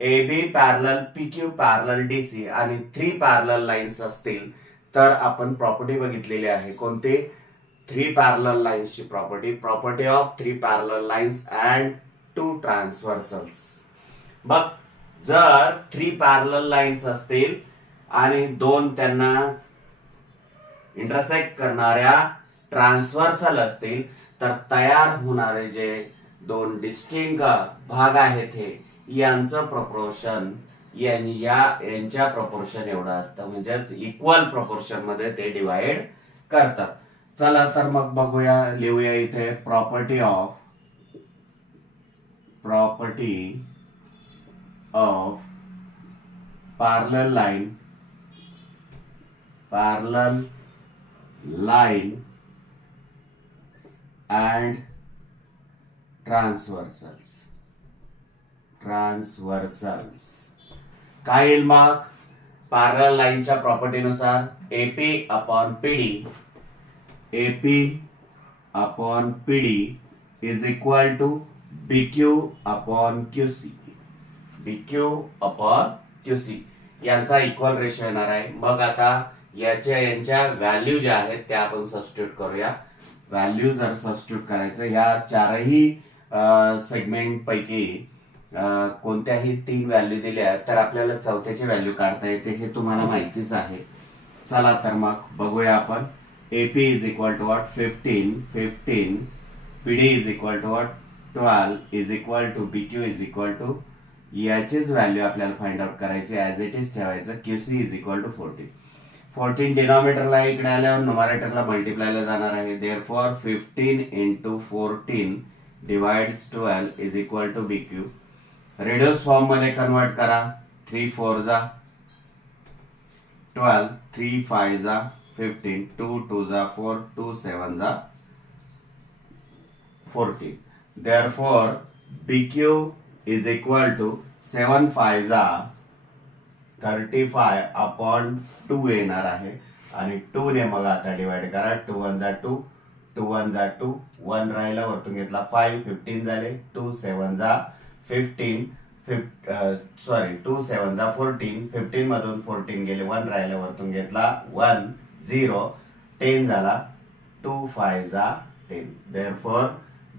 ए B parallel P Q parallel D C आणि 3 parallel lines असतील तर आपण प्रॉपर्टी बघितलेली आहे. कोणती? 3 पॅरलल लाईन्सची property of 3 parallel lines and 2 transversals. बघ, जर 3 पॅरलल लाईन्स असतील आणि 2 त्यांना इंटरसेक्ट करणाऱ्या ट्रान्सव्हर्सल असतील तर तयार होणारे जे 2 डिस्टिंक्ट भाग आहेत हे यांचं प्रपोर्शन यांच्या प्रपोर्शन एवढं असतं, म्हणजेच इक्वल प्रपोर्शन मध्ये ते डिवाइड करतात. चला तर मग बघूया, लिहूया इथे property of parallel line and transversals. काय येईल मग? पॅरलल लाईनच्या प्रॉपर्टीनुसार AP upon PD is equal to BQ upon QC यांचा इक्वल रेशो येणार आहे. मग आता यांच्या व्हॅल्यू ज्या आहेत त्या आपण सबस्टिट्यूट करूया. व्हॅल्यू जर सबस्टिट्यूट करायचं, या चारही सेगमेंट पैकी कोणत्याही 3 व्हॅल्यू दिल्या तर आपल्याला चौथ्याची व्हॅल्यू काढता येते, हे तुम्हाला माहितीच आहे. चला तर मग बघूया आपण. AP is equal to what? 15. PD is equal to what? 12 is equal to BQ is equal to, याचीच व्हॅल्यू आपल्याला फाइंड आउट करायची, ऍज इट इज ठेवायचं. QC इज इक्वल टू 14 डिनॉमिनेटरला इकडे आल्यावर न्यूमरेटरला मल्टिप्लायला जाणार आहे. Therefore 15 into 14 divides 12 is equal to BQ. Reduce form मध्ये कन्वर्ट करा. 3 4 जा 12, 3 5 जा 15, 2 2 जा 4, 2 7 जा 14. Therefore BQ is equal to 7 5 जा 35 अपॉन 2 येणार आहे आणि 2 ने मग आता डिवाइड करा. 2 1 जा 2, 2 1 जा 2, 1 राहिला वरतून घेतला 5, 15 झाले. 2 7 जा 15, 2 7 जा 14, 15 मधून 14 गेले, 1 राहिला वरतून घेतला 1 0, 10 झाला. 2 5 जा 10. Therefore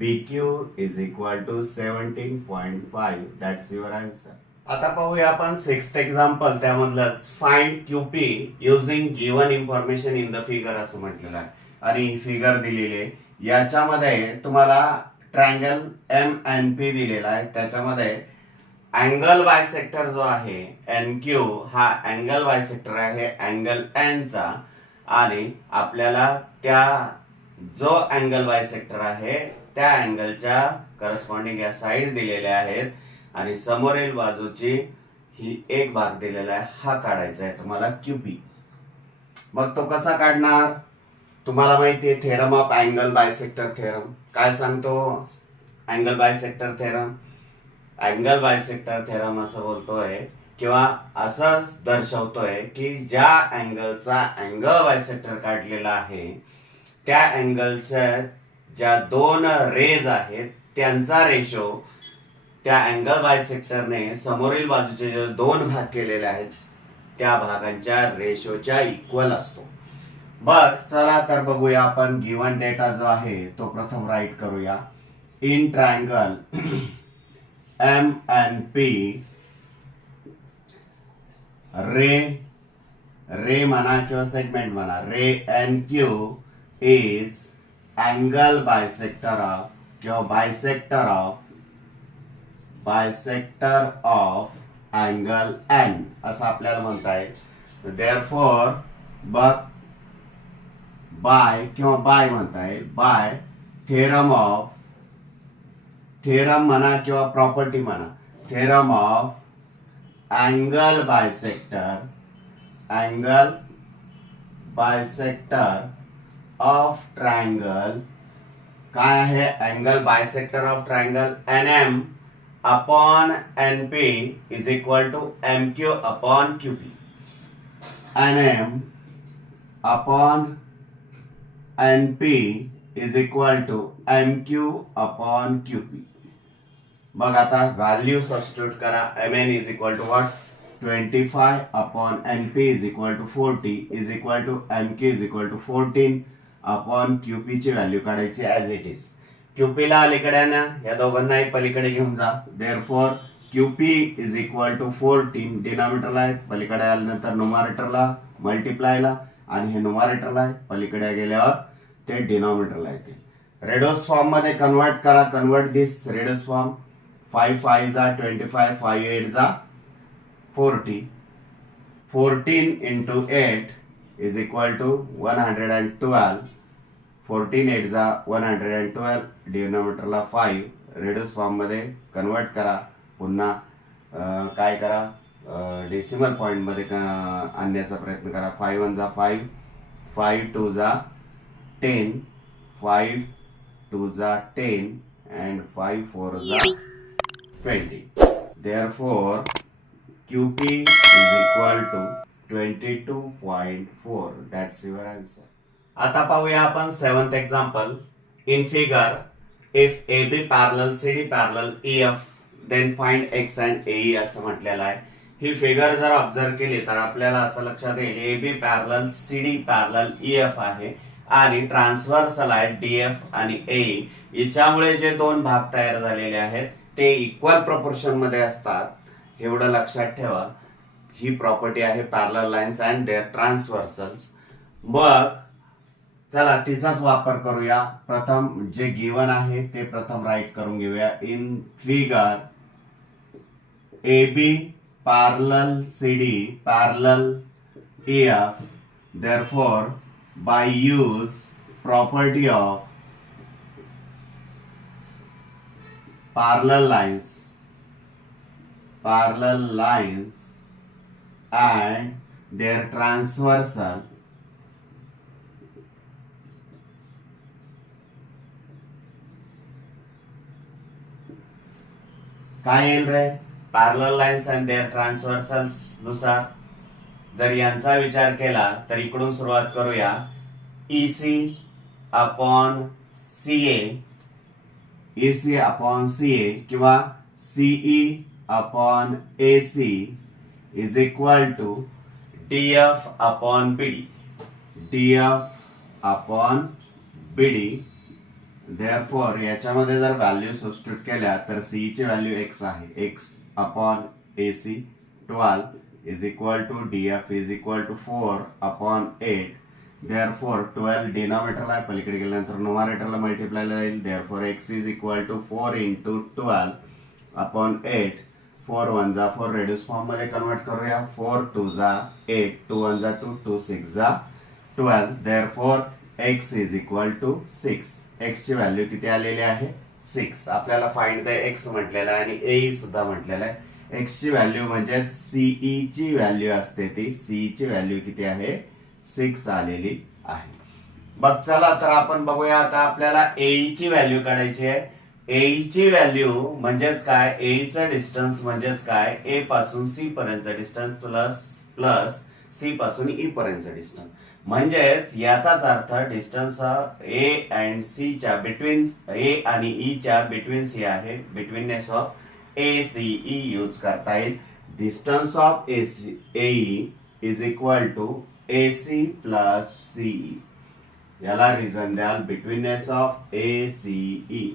BQ is equal to 17.5. That's your answer. आता पाहूया आपण 6th एक्झाम्पल, त्यामधलंच find QP using given information in the figure असं म्हटलेलं आहे. आणि ही फिगर दिलेली आहे. याच्यामध्ये तुम्हाला ट्रायंगल MNP दिलेला आहे. त्याच्यामध्ये अँगल बायसेक्टर जो आहे NQ हा अँगल बायसेक्टर आहे अँगल N चा, आणि आपल्याला त्या जो अँगल बायसेक्टर आहे त्या अँगलच्या करस्पॉन्डिंग या साइड दिलेल्या आहेत आणि समोरील बाजूची ही एक भाग दिलेला आहे, हा काढायचा आहे तुम्हाला QP. मग तो कसा काढणार? तुम्हाला माहिती आहे theorem of angle bisector theorem काय सांगतो? अँगल बायसेक्टर थेरम असं बोलतोय किंवा असं दर्शवतोय की ज्या अँगलचा अँगल बायसेक्टर काढलेला आहे त्या अँगलच्या ज्या 2 रेज आहेत त्यांचा रेशो त्या अँगल बायसेक्टरने समोरील बाजूचे जे 2 भाग केलेले आहेत त्या भागांच्या रेशोच्या इक्वल असतो. बघ, चला तर बघूया आपण. गिवन डेटा जो आहे तो प्रथम राईट करूया. इन ट्रायंगल MNP रे म्हणा किंवा सेगमेंट म्हणा, रे NQ is angle bisector of किंवा बायसेक्टर ऑफ अँगल N असं आपल्याला म्हणता येईल. देअरफॉर बघ, बाय म्हणता येईल, बाय थेरम म्हणा किंवा प्रॉपर्टी म्हणा, theorem of angle bisector of triangle. काय आहे? Angle bisector of triangle NM upon NP is equal to MQ upon QP. NM upon NP is equal to MQ upon QP. मग आता value substitute करा. mn is equal to what 25 upon np is equal to 40 is equal to mq is equal to 14 upon qp ची value काढायची as it is. qp ला अलीकडे ना या दोघांनाही पलीकडे घेऊन जा. Therefore qp is equal to 14 डिनॉमिनेटरला आहे, पलीकडे आल्यानंतर न्यूमरेटरला मल्टिप्लायला, आणि हे न्यूमरेटरला आहे, पलीकडे गेल्यावर ते डिनॉमिनेटरला येते. रेडोस फॉर्म मध्ये कन्वर्ट करा. कन्वर्ट दिस रेडोस फॉर्म. 5 5 जा 25, 5 8 जा 40. 14 into 8 is equal to 112. 14 8 जा 112, डिनॉमिनेटरला 5. रेडोस फॉर्म मध्ये कन्वर्ट करा. पुन्हा काय करा, डेसिमल पॉइंट मध्ये आणण्याचा प्रयत्न करा. 5 1 जा 5, 5 2 जा 10, 5 2 जा 10 and 5 4 जा 20. Therefore QP is equal to 22.4. That's your answer. आता पाहूया आपण 7th example. In figure, if AB parallel CD parallel EF, then find X and AE असं म्हटलेलं आहे. ही फिगर जर ऑब्झर्व केली तर आपल्याला असं लक्षात येईल AB parallel CD parallel EF आहे आणि ट्रान्सव्हर्सल आहे DF आणि AE. याच्यामुळे जे दोन भाग तयार झालेले आहेत ते इक्वल प्रोपोर्शन मध्ये असतात, एवढं लक्षात ठेवा. ही प्रॉपर्टी आहे पॅरलल लाईन्स अँड देअर ट्रान्सव्हर्सल्स. मग चला तिचाच वापर करूया. प्रथम जे गिवन आहे ते प्रथम राईट करून घेऊया. In figure AB parallel CD parallel EF, therefore by use property of parallel lines and their transversal, काय येईल रे? पॅरलल लाईन्स अँड देअर ट्रान्सव्हर्सल्स नुसार जर यांचा विचार केला तर इकडून सुरुवात करूया. EC अपॉन CA किंवा CE upon AC is equal to DF upon BD. Therefore याच्यामध्ये जर व्हॅल्यू सबस्टिट्यूट केल्या तर CE ची व्हॅल्यू x आहे. x upon AC 12 is equal to DF is equal to 4 upon 8. Therefore 12 डिनॉमिनेटरला आहे, पलीकडे गेल्यानंतर न्यूमरेटरला मल्टिप्लायला जाईल. Therefore x is equal to 4 into 12 upon 8. 4 1 जा 4, रेड्यूस फॉर्म मध्ये कन्वर्ट करूया. 4 2 जा 8, 2 1 जा 2, 2 6 जा 12. Therefore x is equal to 6. x ची व्हॅल्यू किती आलेली आहे? 6. आपल्याला फाइंड द x म्हटलेलं आहे आणि AE सुद्धा म्हटलेलं आहे. x ची व्हॅल्यू म्हणजे CE ची व्हॅल्यू असते, ती CE ची व्हॅल्यू किती आहे? 6 आलेली आहे. मग चला तर आपण बघूया. आता आपल्याला AE ची व्हॅल्यू काढायची आहे. AE ची व्हॅल्यू म्हणजेच काय? AE चा डिस्टन्स म्हणजेच काय? A पासून C पर्यंतचा डिस्टन्स प्लस C पासून E पर्यंतचा डिस्टन्स. म्हणजेच याचाच अर्थ डिस्टन्स A अँड C च्या बिटवीन A आणि E च्या बिटवीन C आहे. बिटवीननेस ऑफ ACE यूज करता येईल. Distance of AE is equal to AC plus CE. याला रिझन द्याल betweenness of ACE.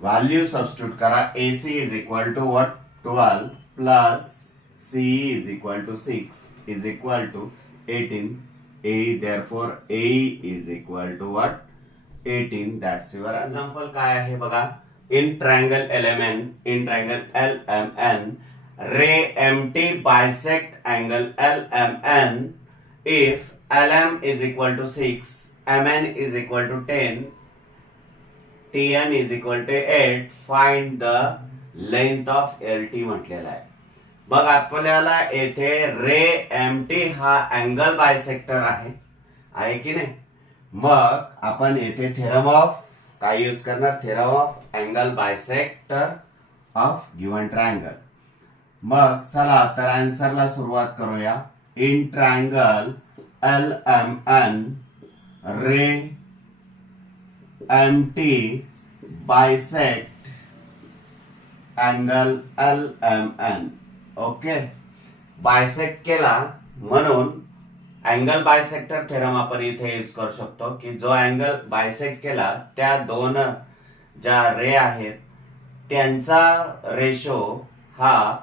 Value substitute करा. AC is equal to what 12 plus CE is equal to 6 is equal to 18. AE, therefore AE is equal to what? 18. That's your example. काय आहे बघा. In triangle LMN, ray MT bisect angle LMN. If LM is equal to 6, MN is equal to 10, TN is equal to 8, find the length of LT म्हटलेला आहे. बघ आपल्याला येथे ray MT हा angle bisector आहे की नाही. मग आपण येथे थेरम ऑफ काय यूज करणार? Theorem of angle bisector of given triangle. मग चला तर आन्सरला सुरुवात करूया. In triangle LMN, ray MT bisect angle LMN. Okay, bisect केला म्हणून अँगल बायसेक्टर थेरम आपण इथे यूज करू शकतो की जो अँगल बायसेक्ट केला त्या दोन ज्या रे आहेत त्यांचा रेशो हा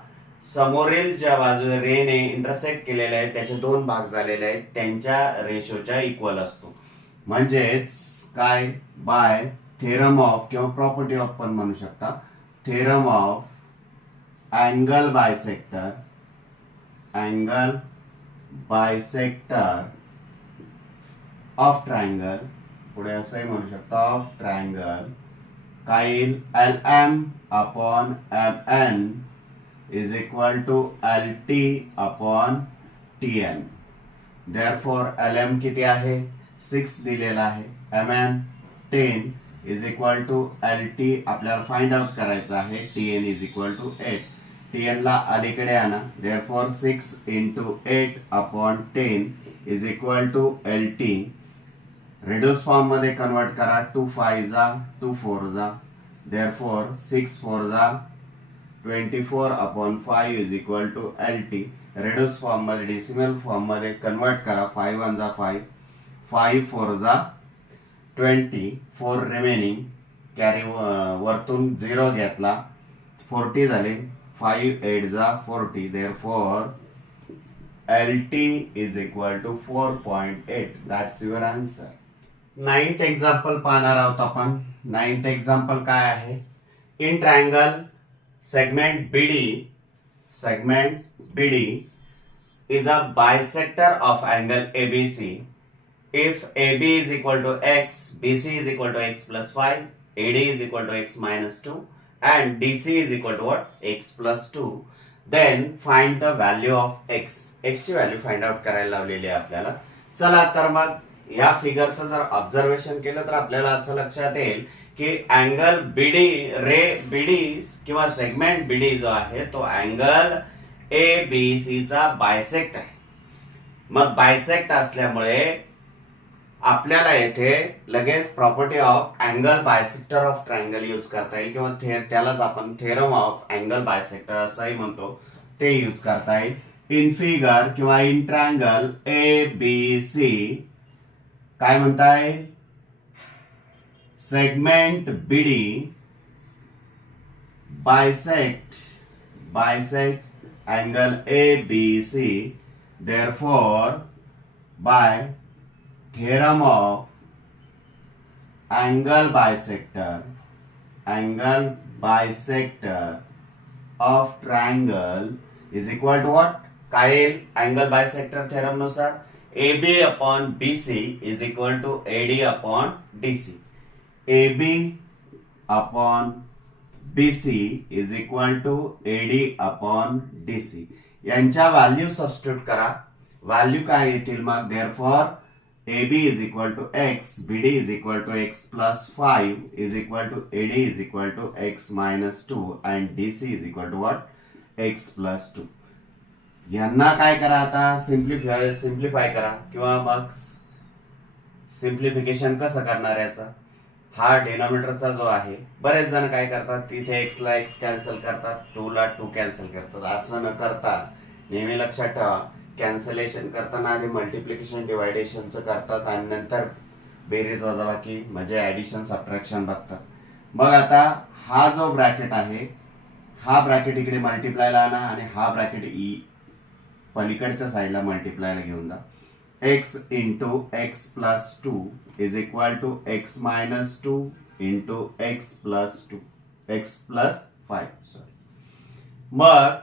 समोरील ज्या बाजू रेने इंटरसेक्ट केलेले आहेत त्याचे दोन भाग झालेले आहेत त्यांच्या रेशोच्या इक्वल असतो. म्हणजेच काय, बाय थेरम ऑफ किंवा प्रॉपर्टी ऑफ पण म्हणू शकता, theorem of angle bisector, angle bisector of triangle, पुढे असंही म्हणू शकता ऑफ ट्रायंगल, काय येईल, LM upon MN is equal to LT upon TN. Therefore LM किती आहे, 6 दिलेला आहे, MN 10 is equal to LT आपल्याला फाइंड आउट करायचं आहे, TN is equal to 8. TN ला अलीकडे आणा, therefore 6 into 8 upon 10 is equal to LT. Reduce form मध्ये कन्वर्ट करा, 2 5 जा 2 4 जा, therefore 6 4 जा 24 upon 5 is equal to LT. Reduce form मध्ये डेसिमल फॉर्म मध्ये कन्वर्ट करा, 5 1 जा 5, 5 4 जा 20, 4 रिमेनिंग, कॅरी वरतून 0 घेतला, 40 झाले, 5 8 जा 40, therefore LT is equal to 4.8. That's your answer. 9th example पाहणार आहोत आपण. 9th एक्झाम्पल काय आहे, in triangle segment BD is a bisector of angle ABC. If AB is equal to x, BC is equal to x plus 5, AD is equal to x minus 2 and DC is equal to what, x plus 2, then find the value of x. x ची value find out करायला लावलेली आहे आपल्याला. चला तर मग या फिगरचं जर ऑब्झर्वेशन केलं तर आपल्याला असं लक्षात येईल की अँगल बीडी किंवा सेगमेंट बीडी जो आहे तो अँगल ABC चा बायसेक्ट आहे. मग बायसेक्ट असल्यामुळे आपल्याला येथे लगेच property of angle bisector of triangle use करता येईल किंवा त्यालाच आपण थेरम ऑफ अँगल बायसेक्टर असंही म्हणतो, ते यूज करता येईल. इन फिगर किंवा इन ट्रायंगल ABC काय म्हणता येईल, segment BD bisect angle ABC, therefore by theorem of angle bisector of triangle is equal to what, काय येईल, angle bisector theorem नुसार AB upon BC is equal to AD upon DC. AB upon BC is equal to AD upon DC. यांच्या value substitute करा, value काय येतील मग, therefore AB is equal to x, BD is equal to x plus 5 is equal to AD is equal to x minus 2 and DC is equal to what, x plus 2. यांना काय करा आता, simplify करा किंवा मग सिम्प्लिफिकेशन कसं करणार याचा, हा डिनॉमिनेटरचा जो आहे, बरेच जण काय करतात तिथे x ला x कॅन्सल करतात, 2 ला 2 कॅन्सल करतात. असं न करता नेहमी लक्षात ठेवा, कॅन्सलेशन करताना आधी मल्टिप्लिकेशन डिवायडेशनचं करतात आणि नंतर बेरीज वजाबाकी म्हणजे ऍडिशन सबट्रॅक्शन बघतात. मग आता हा जो ब्रॅकेट आहे, हा ब्रॅकेट इकडे मल्टिप्लायला आणा आणि हा ब्रॅकेट पलीकडच्या साईडला मल्टिप्लायला घेऊन जा. x into x plus 2 is equal to x minus 2 into x plus 2, x plus 5, sorry. मग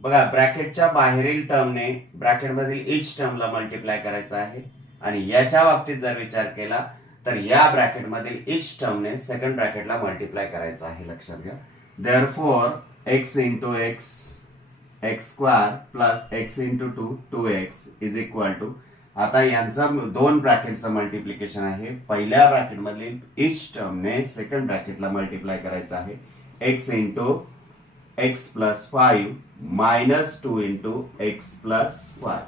बघा, ब्रॅकेटच्या बाहेरील टर्मने ब्रॅकेट मधील इच टर्मला मल्टिप्लाय करायचं आहे आणि याच्या बाबतीत जर विचार केला तर या ब्रॅकेट मधील इच टर्मने सेकंड ब्रॅकेटला मल्टिप्लाय करायचं आहे, लक्षात घ्या. therefore x into x square plus x into 2 2x is equal to, आता यांचं दोन ब्रॅकेटचं मल्टिप्लिकेशन आहे, पहिल्या ब्रॅकेट मधील इच टर्मने सेकंड ब्रॅकेटला मल्टिप्लाय करायचं आहे, x into x plus 5 minus 2 into x plus 5.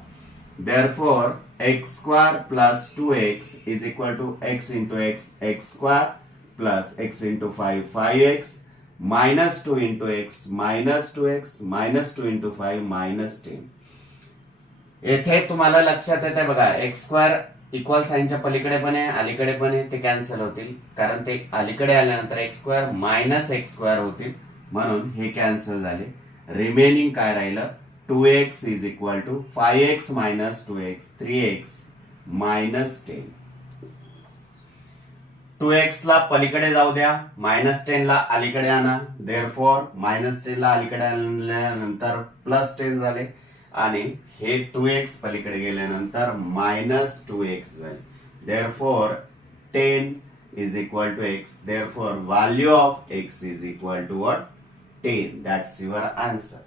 therefore x square plus 2x is equal to x into x square plus x into 5 5x -2 into x -2x -2 into 5 -10. येथे तुम्हाला लक्षात येते बघा, x square equal साईनच्या पलीकडे पण आहे अलीकडे पण आहे, ते कॅन्सल होतील कारण ते अलीकडे आल्यानंतर x square minus x square होतील, म्हणून हे कॅन्सल झाले. रिमेनिंग काय राहिलं, 2x is equal to 5x minus 2x 3x -10. 2x ला पलीकडे जाऊ द्या, -10 ला अलीकडे आणा, देअरफॉर -10 ला अलीकडे आणल्यानंतर +10 झाले आणि हे 2x पलीकडे गेल्यानंतर -2x झाले. Therefore 10 is equal to x. Therefore value of x is equal to what? 10. That's your answer.